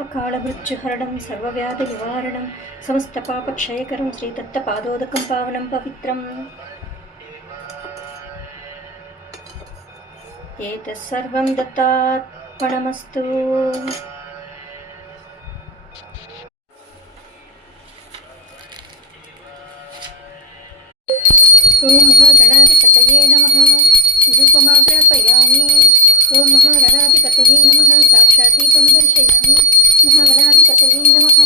अकालमृत्युहरणं सर्वव्याधिनिवारणं समस्तपापक्षयकरं श्रीदत्तपादोदकं पावनं पवित्रम् एतत्सर्वं दत्तार्पणमस्तु। ओं महागणाधिपतये नमः। धूपमाग्रापयामि। ओं महागणाधिपतये नमः। साक्षात् दीपं दर्शयामि। महागणाधिपतये नमः।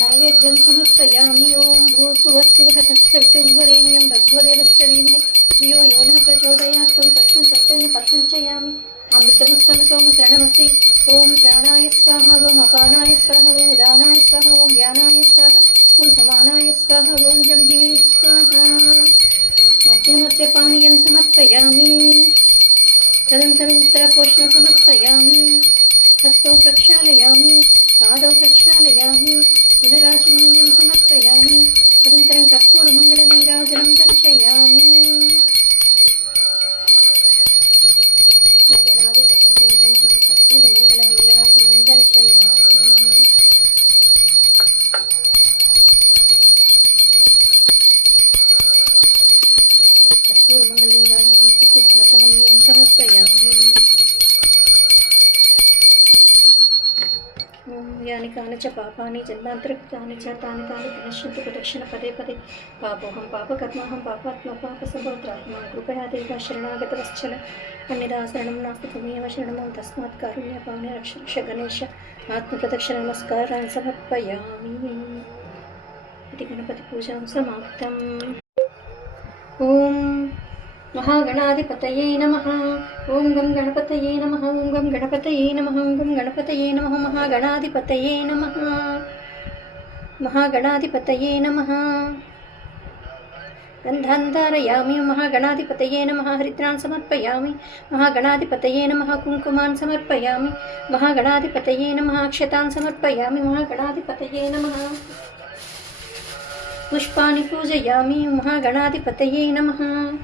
नैवेद्यं समर्पयामि। ओं भूर्भुवस्सुवः तत्सवितुर्वरेण्यं भर्गोदेवस्य धीमहि धियो यो नः प्रचोदयात्। तं तत्सं तत्तेन परिचयामि। अमृतमुस्तमितों शरणमस्ति। ओं प्राणाय स्वाहा। ओं अपानाय स्वाहा। ओं उदानाय स्वाहा। ओं व्यानाय स्वाहा। ओं समानाय स्वाहा। ओं ब्रह्मिणे स्वाहा। मध्यमध्यपानीयं समर्पयामि। तदनन्तरम् उत्तरपोषणं समर्पयामि। हस्तौ प्रक्षालयामि। पादौ प्रक्षालयामि। पुनराचमनीयं समर्पयामि। तदनन्तरं कर्पूरमङ्गलनीराजनं दर्शयामि। गणाधिपतये नमः। कर्पूरमङ्गलनीराजनं दर्शयामि। कर्पूरमङ्गलनीराजनं समर्पयामि। ओं यानि कानि च पापानि जन्मान्तरकृतानि च तानि तानि विनश्यन्ति प्रदक्षिण पदे पदे। पापोऽहं पापकर्माहं पापात्मा पापसम्भवत्राहि मां कृपया देव शरणागतवत्सल। अन्यदा शरणं नास्ति त्वमेव शरणं तस्मात् कारुण्यपावने रक्ष रक्ष गणेश। आत्मप्रदक्षिणनमस्कारान् समर्पयामि। इति गणपतिपूजां समाप्तम्। ओं महागणाधिपतये नमः। ओं गं गणपतये नमः। ओं गं गणपतये नमः। ओं गं गणपतये नमः। महागणाधिपतये नमः। महागणाधिपतये नमः। गन्धान् धारयामि। महागणाधिपतये नमः। हरिद्रान् समर्पयामि। महागणाधिपतये नमः। कुङ्कुमान् समर्पयामि। महागणाधिपतये नमः। अक्षतान् समर्पयामि। महागणाधिपतये नमः। पुष्पाणि पूजयामि। महागणाधिपतये नमः।